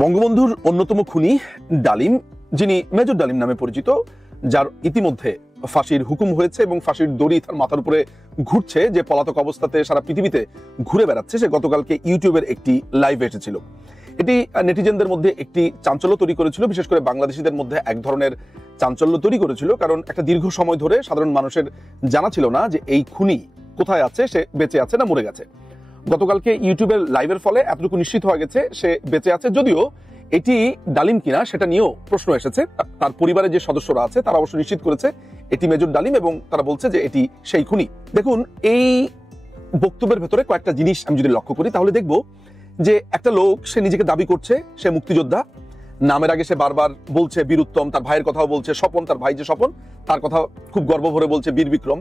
বঙ্গবন্ধুর অন্যতম খুনি ডালিম, যিনি মেজর ডালিম নামে পরিচিত, যার ইতিমধ্যে ফাঁসির হুকুম হয়েছে এবং ফাঁসির দড়ি তার মাথার উপরে ঘুরছে, যে পলাতক অবস্থাতে সারা পৃথিবীতে ঘুরে বেড়াচ্ছে, সে গতকালকে ইউটিউবের একটি লাইভে এসেছিল। এটি নেটিজেনদের মধ্যে একটি চাঞ্চল্য তৈরি করেছিল, বিশেষ করে বাংলাদেশিদের মধ্যে এক ধরনের চাঞ্চল্য তৈরি করেছিল, কারণ একটা দীর্ঘ সময় ধরে সাধারণ মানুষের জানা ছিল না যে এই খুনি কোথায় আছে, সে বেঁচে আছে না মরে গেছে। গতকালকে ইউটিউবের লাইভের ফলে এতটুকু নিশ্চিত হয়ে গেছে সে বেঁচে আছে, যদিও এটি ডালিম কিনা সেটা নিয়েও প্রশ্ন এসেছে। তার পরিবারের যে সদস্যরা আছে তারা অবশ্য নিশ্চিত করেছে এটি মেজর ডালিম এবং তারা বলছে যে এটি সেই খুনি। দেখুন, এই বক্তব্যের ভেতরে কয়েকটা জিনিস আমি যদি লক্ষ্য করি তাহলে দেখব যে একটা লোক, সে নিজেকে দাবি করছে সে মুক্তিযোদ্ধা, নামের আগে সে বারবার বলছে বীর উত্তম, তার ভাইয়ের কথাও বলছে, স্বপন তার ভাই যে স্বপন তার কথা খুব গর্ব ভরে বলছে বীর বিক্রম।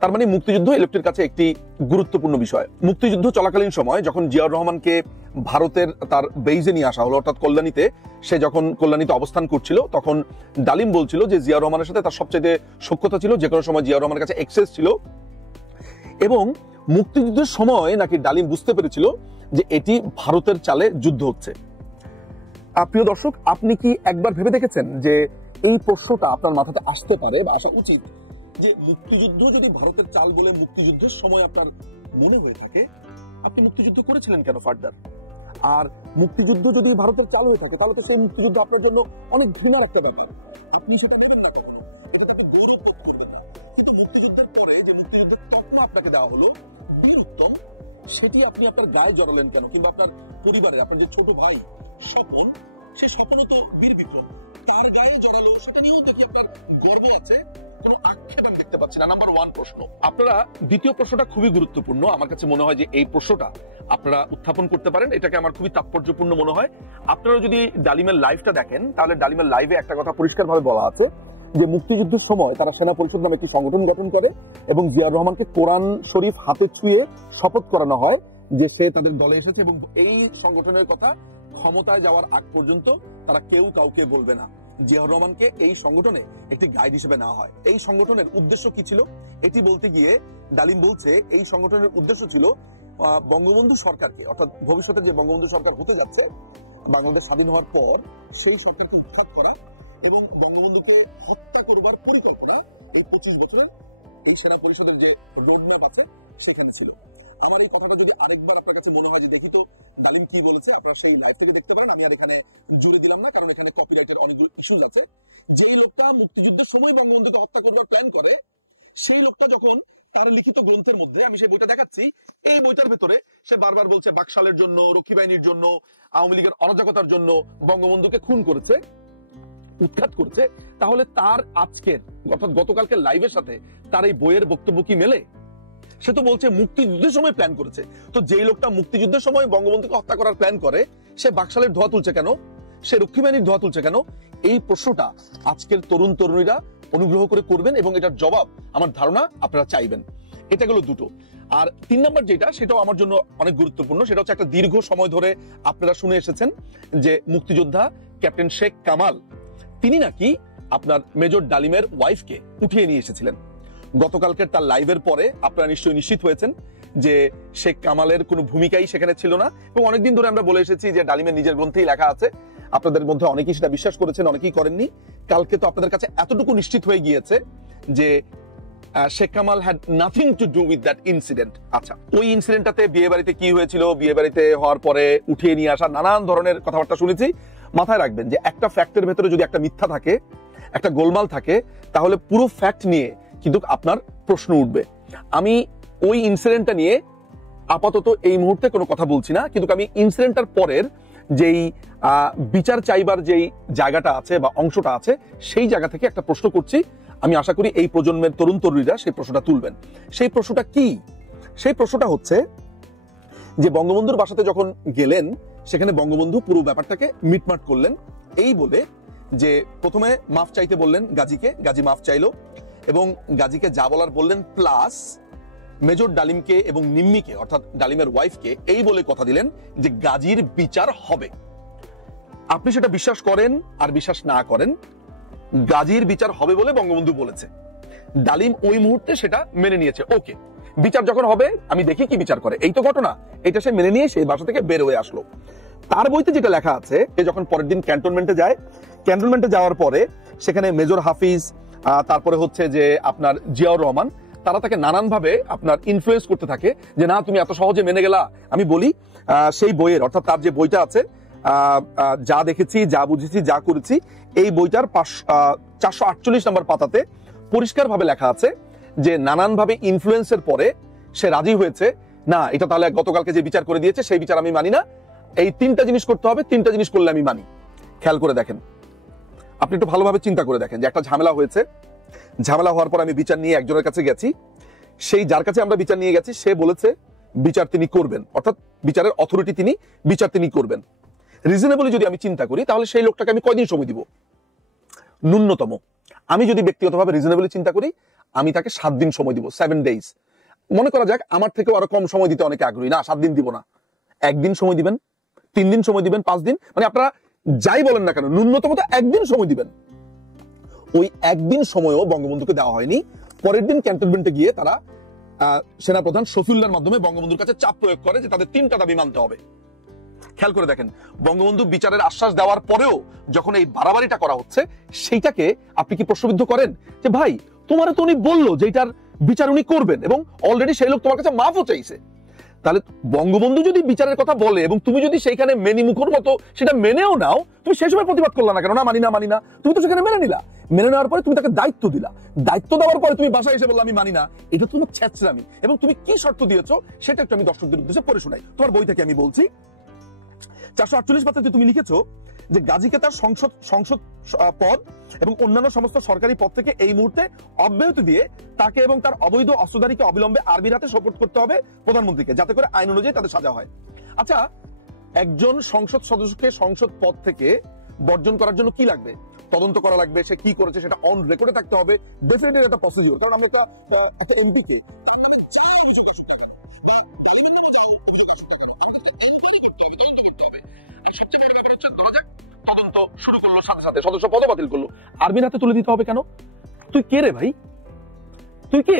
তার মানে মুক্তিযুদ্ধ এই লোকটির কাছে একটি গুরুত্বপূর্ণ বিষয়। মুক্তিযুদ্ধ চলাকালীন সময় যখন জিয়াউর রহমানকে ভারতের তার বেইজে নিয়ে আসা হলো, অর্থাৎ কল্যাণীতে, সে যখন কল্যাণীতে অবস্থান করছিল তখন ডালিম বলছিল যে জিয়াউর রহমানের সাথে তার সবচেয়ে সখ্যতা ছিল, যে কোনো সময় জিয়াউর রহমানের কাছে এক্সেস ছিল, এবং মুক্তিযুদ্ধের সময় নাকি ডালিম বুঝতে পেরেছিল যে এটি ভারতের চালে যুদ্ধ হচ্ছে। প্রিয় দর্শক, আপনি কি একবার ভেবে দেখেছেন যে এই প্রশ্নটা আপনার মাথাতে আসতে পারে বা আসা উচিত যে মুক্তিযুদ্ধ যদি ভারতের চাল বলে মুক্তিযুদ্ধের সময় আপনার মনে হয়ে থাকে, আপনি মুক্তিযুদ্ধ করেছিলেন কেন ফার্দার? আর মুক্তিযুদ্ধ যদি ভারতের চাল হয়ে থাকে তাহলে তো সেই মুক্তিযুদ্ধ আপনার জন্য অনেক ঘৃণার একটা ব্যাপার, আপনি সেটা দেবেন না, এটাতে আপনি গৌরব বোধ করবেন না। কিন্তু মুক্তিযুদ্ধের পরে যে মুক্তিযুদ্ধের তকমা আপনাকে দেওয়া হলো বীর উত্তম, সেটি আপনি আপনার গায়ে জড়ালেন কেন? কিংবা আপনার পরিবারে আপনার যে ছোট ভাই স্বপন, সে স্বপনও তো বীর বিক্রম, তার গায়ে জড়ালো, সেটা নিয়েও দেখি আপনার গর্ব আছে, কোনো আক্ষেপ আমি দেখতে পাচ্ছি না। নাম্বার ওয়ান প্রশ্ন। আপনারা দ্বিতীয় প্রশ্নটা খুবই গুরুত্বপূর্ণ, আমার কাছে মনে হয় যে এই প্রশ্নটা আপনারা উত্থাপন করতে পারেন, এটাকে আমার খুবই তাৎপর্যপূর্ণ মনে হয়। আপনারা যদি ডালিমের লাইভটা দেখেন তাহলে ডালিমের লাইভে একটা কথা পরিষ্কারভাবে বলা আছে যে মুক্তিযুদ্ধের সময় তারা সেনা পরিষদ নামে একটি সংগঠন গঠন করে এবং জিয়াউর রহমানকে কোরআন শরীফ হাতে ছুঁয়ে শপথ করানো হয় যে সে তাদের দলে এসেছে এবং এই সংগঠনের কথা ক্ষমতায় যাওয়ার আগ পর্যন্ত তারা কেউ কাউকে বলবে না। জিয়াউর রহমানকে এই সংগঠনে একটি গাইড হিসেবে নেওয়া হয়। এই সংগঠনের উদ্দেশ্য কি ছিল এটি বলতে গিয়ে ডালিম বলছে এই সংগঠনের উদ্দেশ্য ছিল বঙ্গবন্ধু সরকারকে, অর্থাৎ ভবিষ্যতে যে বঙ্গবন্ধু সরকার হতে যাচ্ছে বাংলাদেশ স্বাধীন হওয়ার পর, সেই সরকারকে উৎখাত করা এবং বঙ্গবন্ধুকে হত্যা করবার পরিকল্পনা এই 25 বছরের এই সেনা পরিষদের যে রোডম্যাপ আছে সেখানে ছিল। আমার এই কথাটা যদি আরেকবার আপনার কাছে মনে হয় যে দেখি তো ডালিম কি বলেছে, আপনারা সেই লাইভ থেকে দেখতে পারেন। আমি আর এখানে জুড়ে দিলাম না, কারণ এখানে কপিরাইটের অনেকগুলো ইস্যুজ আছে। যেই লোকটা মুক্তিযুদ্ধের সময় বঙ্গবন্ধুকে হত্যা করবার প্ল্যান করে, সেই লোকটা যখন তার লিখিত গ্রন্থের মধ্যে, আমি সেই বইটা দেখাচ্ছি, এই বইটার ভেতরে সে বারবার বলছে বাকশালের জন্য, রক্ষী বাহিনীর জন্য, আওয়ামী লীগের অরাজকতার জন্য বঙ্গবন্ধুকে খুন করেছে, উৎখাত করছে, তাহলে তার আজকের অর্থাৎ গতকালকের লাইভের সাথে তার এই বইয়ের বক্তব্য কি মেলে? সে তো বলছে মুক্তিযুদ্ধের সময় প্ল্যান করেছে। তো যেই লোকটা মুক্তিযুদ্ধের সময় বঙ্গবন্ধুকে হত্যা করার প্ল্যান করে, সে বাকশালের ধোয়া তুলছে কেন? সে রক্ষী বাহিনীর ধোয়া তুলছে কেন? এই প্রশ্নটা আজকের তরুণ তরুণীরা অনুগ্রহ করে করবেন এবং এটার জবাব আমার ধারণা আপনারা চাইবেন। এটা গেল দুটো। আর 3 নম্বর যেটা, সেটাও আমার জন্য অনেক গুরুত্বপূর্ণ, সেটা হচ্ছে একটা দীর্ঘ সময় ধরে আপনারা শুনে এসেছেন যে মুক্তিযোদ্ধা ক্যাপ্টেন শেখ কামাল, তিনি নাকি আপনার মেজর ডালিমের ওয়াইফকে উঠিয়ে নিয়ে এসেছিলেন। গতকালকের তার লাইভের পরে আপনারা নিশ্চয়ই নিশ্চিত হয়েছেন যে শেখ কামালের কোনো ভূমিকাই সেখানে ছিল না, এবং অনেকদিন ধরে আমরা বলে এসেছি যে ডালিমের নিজের গ্রন্থেই লেখা আছে। আপনাদের মধ্যে অনেকেই সেটা বিশ্বাস করেছেন, অনেকেই করেননি। কালকে তো আপনাদের কাছে এতটুকু নিশ্চিত হয়ে গিয়েছে যে Sheikh Kamal had nothing to do with that incident. আচ্ছা, ওই ইনসিডেন্টটাতে বিয়ে বাড়িতে কি হয়েছিল, বিয়ে বাড়িতে হওয়ার পরে উঠিয়ে নিয়ে আসা, নানান ধরনের কথাবার্তা শুনেছি। মাথায় রাখবেন যে একটা ফ্যাক্টের ভেতরে যদি একটা মিথ্যা থাকে, একটা গোলমাল থাকে, তাহলে পুরো ফ্যাক্ট নিয়ে কিন্তু আপনার প্রশ্ন উঠবে। আমি ওই ইনসিডেন্টটা নিয়ে আপাতত এই মুহূর্তে কোনো কথা বলছি না, কিন্তু আমি ইনসিডেন্টটার পরের যেই বিচার চাইবার যেই জায়গাটা আছে বা অংশটা আছে, সেই জায়গা থেকে একটা প্রশ্ন করছি। আমি আশা করি এই প্রজন্মের তরুণ তরুণীরা সেই প্রশ্নটা তুলবেন। সেই প্রশ্নটা কি? সেই প্রশ্নটা হচ্ছে যে বঙ্গবন্ধুর বাসাতে যখন গেলেন, সেখানে বঙ্গবন্ধু পুরো ব্যাপারটাকে মিটমাট করলেন এই বলে যে প্রথমে মাফ চাইতে বললেন গাজীকে, গাজী মাফ চাইলো এবং গাজীকে যা বলার বললেন, প্লাস মেজর ডালিমকে এবং নিম্মিকে অর্থাৎ ডালিমের ওয়াইফকে এই বলে কথা দিলেন যে গাজীর বিচার হবে। আপনি সেটা বিশ্বাস করেন আর বিশ্বাস না করেন, গাজীর বিচার হবে বলে বঙ্গবন্ধু বলেছে। ডালিম ওই মুহূর্তে সেটা মেনে নিয়েছে। ওকে, বিচার যখন হবে আমি দেখি কি বিচার করে, এই তো ঘটনা। এটা সে মেনে নিয়ে সেই বাসা থেকে বের হয়ে আসলো। তার বইতে যেটা লেখা আছে, সে যখন পরের দিন ক্যান্টনমেন্টে যায়, ক্যান্টনমেন্টে যাওয়ার পরে সেখানে মেজর হাফিজ, তারপরে হচ্ছে যে আপনার জিয়াউর রহমান, তারা তাকে নানানভাবে আপনার ইনফ্লুয়েন্স করতে থাকে যে না তুমি এত সহজে মেনে গেলা। আমি বলি সেই বইয়ের, অর্থাৎ তার যে বইটা আছে যা দেখেছি, যা বুঝেছি, যা করেছি, এই বইটার 448 নম্বর পাতাতে পরিষ্কারভাবে লেখা আছে যে নানানভাবে ইনফ্লুয়েন্সের পরে সে রাজি হয়েছে, না এটা তাহলে গতকালকে যে বিচার করে দিয়েছে সেই বিচার আমি মানি না, এই 3টা জিনিস করতে হবে, 3টা জিনিস করলে আমি মানি। খেয়াল করে দেখেন, আপনি একটু ভালোভাবে চিন্তা করে দেখেন যে একটা ঝামেলা হয়েছে, ঝামেলা হওয়ার পর আমি বিচার নিয়ে একজনের কাছে গেছি, সেই যার কাছে আমরা বিচার নিয়ে গেছি সে বলেছে বিচার তিনি করবেন, অর্থাৎ বিচারের অথরিটি তিনি, বিচার তিনি করবেন। রিজনেবলি যদি আমি চিন্তা করি তাহলে সেই লোকটাকে আমি কয়দিন সময় দিব? ন্যূনতম আমি যদি ব্যক্তিগতভাবে রিজনেবলি চিন্তা করি, আমি তাকে 7 দিন সময় দিব, 7 days। মনে করা যাক আমার থেকেও আরো কম সময় দিতে অনেকে আগ্রহী, না 7 দিন দিব না, 1 দিন সময় দিবেন, 3 দিন সময় দিবেন, 5 দিন, মানে আপনারা যাই বলেন না কেন ন্যূনতম তো 1 দিন সময় দিবেন। ওই 1 দিন সময়ও বঙ্গবন্ধুকে দেওয়া হয়নি। পরের দিন ক্যান্টনমেন্টে গিয়ে তারা সেনাপ্রধান শফিউল্লাহর মাধ্যমে বঙ্গবন্ধুর কাছে চাপ প্রয়োগ করে যে তাদের 3টা দাবি মানতে হবে। খেয়াল করে দেখেন, বঙ্গবন্ধু বিচারের আশ্বাস দেওয়ার পরেও যখন এই বাড়াবাড়িটা করা হচ্ছে, সেইটাকে আপনি কি প্রশ্নবিদ্ধ করেন যে ভাই তোমারে তো উনি বললো যে এটার বিচার উনি করবেন এবং অলরেডি সেই লোক তোমার কাছে মাফও চাইছে। তাহলে বঙ্গবন্ধু যদি বিচারের কথা বলে এবং তুমি যদি সেইখানে মেনিমুখের মতো সেটা মেনেও নাও, তুমি সেই সময় প্রতিবাদ করলা না কেন? না মানি না, মানি না, তুমি তো সেখানে মেনে নিলা। মেনে নেওয়ার পরে তুমি তাকে দায়িত্ব দিলা, দায়িত্ব দেওয়ার পরে তুমি বাসায় এসে বললা আমি মানি না, এটা তোমার ছ্যাচরামি। এবং তুমি কি শর্ত দিয়েছো সেটা একটু আমি দর্শকদের উদ্দেশ্যে পড়ে শোনাই, তোমার বই থেকে আমি বলছি। 448 পাতাতে তুমি লিখেছো যে গাজীকে তার সংসদ পদ এবং অন্যান্য সমস্ত সরকারি পদ থেকে এই মুহূর্তে অব্যাহতি দিয়ে তাকে এবং তার অবৈধ অস্ত্রধারীকে অবিলম্বে আর্মির হাতে সোপর্দ করতে হবে প্রধানমন্ত্রীকে, যাতে করে আইন অনুযায়ী তাদের সাজা হয়। আচ্ছা, একজন সংসদ সদস্যকে সংসদ পদ থেকে বর্জন করার জন্য কি লাগবে? তদন্ত করা লাগবে, সে কি করেছে সেটা অন রেকর্ডে থাকতে হবে, ডেফিনেটলি একটা প্রসিডিউর। কারণ আমরা একটা এমপিকে শুরু করলো, সাথে সাথে সদস্য পদ বাতিল করলো, আর্মির হাতে তুলে দিতে হবে কেন? তুই কে রে ভাই? তুই কে?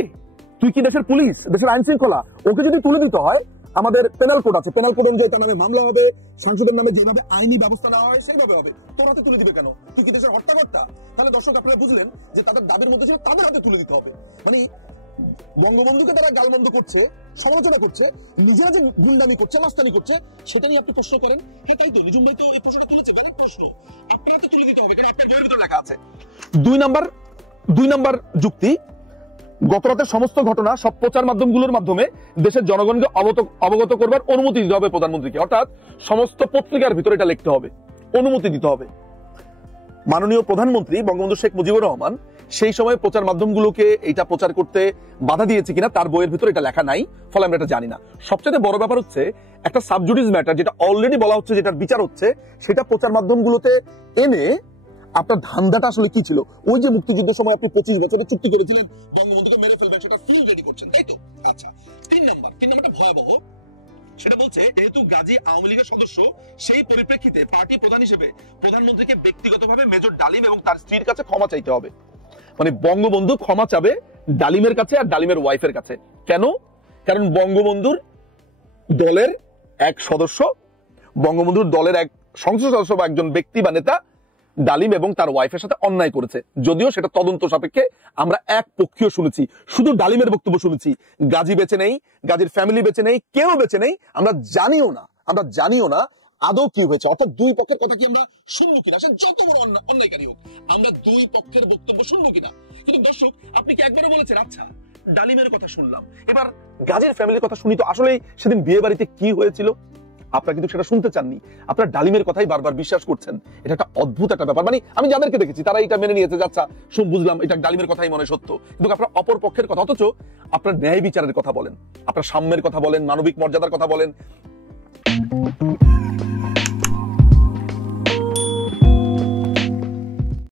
তুই কি দেশের পুলিশ, দেশের আইন শৃঙ্খলা? ওকে যদি তুলে দিতে হয়, আমাদের পেনাল কোড আছে, পেনাল কোড অনুযায়ী তার নামে মামলা হবে, সাংসদের নামে যেভাবে আইনি ব্যবস্থা নেওয়া হয় সেইভাবে হবে। তোর হাতে তুলে দিবে কেন? তুই কি দেশের হর্তাকর্তা? তাহলে দর্শক আপনারা বুঝলেন যে তাদের দাবির মধ্যে ছিল তাদের হাতে তুলে দিতে হবে। মানে বঙ্গবন্ধুকে তারা গালমন্দ করছে, সমালোচনা করছে, নিজেরা যে গুন্ডামি করছে, মাস্তানি করছে, সেটা নিয়ে আপনি প্রশ্ন করেন। হ্যাঁ তাই তো, নিজুম ভাই তো এই প্রশ্নটা তুলেছে, ভ্যালিড প্রশ্ন, আপনার হাতে তুলে দিতে হবে কারণ আপনার বইয়ের ভিতরে লেখা আছে। 2 নাম্বার যুক্তি, গত রাতের সমস্ত ঘটনা সব প্রচার মাধ্যমগুলোর মাধ্যমে দেশের জনগণকে অবগত করবার অনুমতি দিতে হবে প্রধানমন্ত্রীকে, অর্থাৎ সমস্ত পত্রিকার ভিতরে এটা লিখতে হবে, অনুমতি দিতে হবে। মাননীয় প্রধানমন্ত্রী বঙ্গবন্ধু শেখ মুজিবুর রহমান সেই সময় প্রচার মাধ্যমগুলোকে এটা প্রচার করতে বাধা দিয়েছে কিনা তার বইয়ের ভিতরে এটা লেখা নাই, ফলে আমরা এটা জানি না। সবচেয়ে বড় ব্যাপার হচ্ছে একটা সাবজুডিস ম্যাটার, যেটা অলরেডি বলা হচ্ছে, যেটার বিচার হচ্ছে, সেটা প্রচার মাধ্যমগুলোতে এনে আপনার ধান্দাটা আসলে কি ছিল? ওই যে মুক্তিযুদ্ধের সময় আপনি 25 বছরের চুক্তি করেছিলেন বঙ্গবন্ধুকে মেরে ফেলবেন, সেটা ফিল্ম রেডি করছেন, তাই তো? আচ্ছা, 3 নাম্বারটা ভয়াবহ। সেটা বলছে যেহেতু গাজী আওয়ামী লীগের সদস্য, সেই পরিপ্রেক্ষিতে পার্টি প্রধান হিসেবে প্রধানমন্ত্রীকে ব্যক্তিগতভাবে মেজর ডালিম এবং তার স্ত্রীর কাছে ক্ষমা চাইতে হবে। মানে বঙ্গবন্ধু ক্ষমা চাবে ডালিমের কাছে আর ডালিমের ওয়াইফের কাছে। কেন? কারণ বঙ্গবন্ধুর দলের এক সদস্য, বঙ্গবন্ধুর দলের এক সংসদ সদস্য বা একজন ব্যক্তি বা নেতা ডালিম এবং তার ওয়াইফের সাথে অন্যায় করেছে, যদিও সেটা তদন্ত সাপেক্ষে আমরা এক পক্ষীয় শুনেছি, শুধু ডালিমের বক্তব্য শুনেছি। গাজী বেঁচে নেই, গাজীর ফ্যামিলি বেঁচে নেই, কেউ বেঁচে নেই, আমরা জানিও না আদৌ কি হয়েছে। অর্থাৎ 2 পক্ষের কথা কি আমরা শুনবো কিনা, সে যত বড় অন্যায়কারী হোক, আমরা 2 পক্ষের বক্তব্য শুনবো কিনা। কিন্তু দর্শক, আপনি কি একবারও বলেছেন আচ্ছা ডালিমের কথা শুনলাম, এবার গাজীর ফ্যামিলির কথা শুনি তো আসলে সেদিন বিয়ে বাড়িতে কি হয়েছিল? আপনারা কিন্তু সেটা শুনতে চাননি, আপনারা ডালিমের কথাই বারবার বিশ্বাস করছেন। এটা একটা অদ্ভুত একটা ব্যাপার। মানে আমি যাদেরকে দেখেছি তারা এটা মেনে নিয়েছে, আচ্ছা বুঝলাম এটা ডালিমের কথাই মনে সত্য, কিন্তু আপনারা অপর পক্ষের কথা, অথচ আপনারা ন্যায় বিচারের কথা বলেন, আপনারা সাম্যের কথা বলেন, মানবিক মর্যাদার কথা বলেন।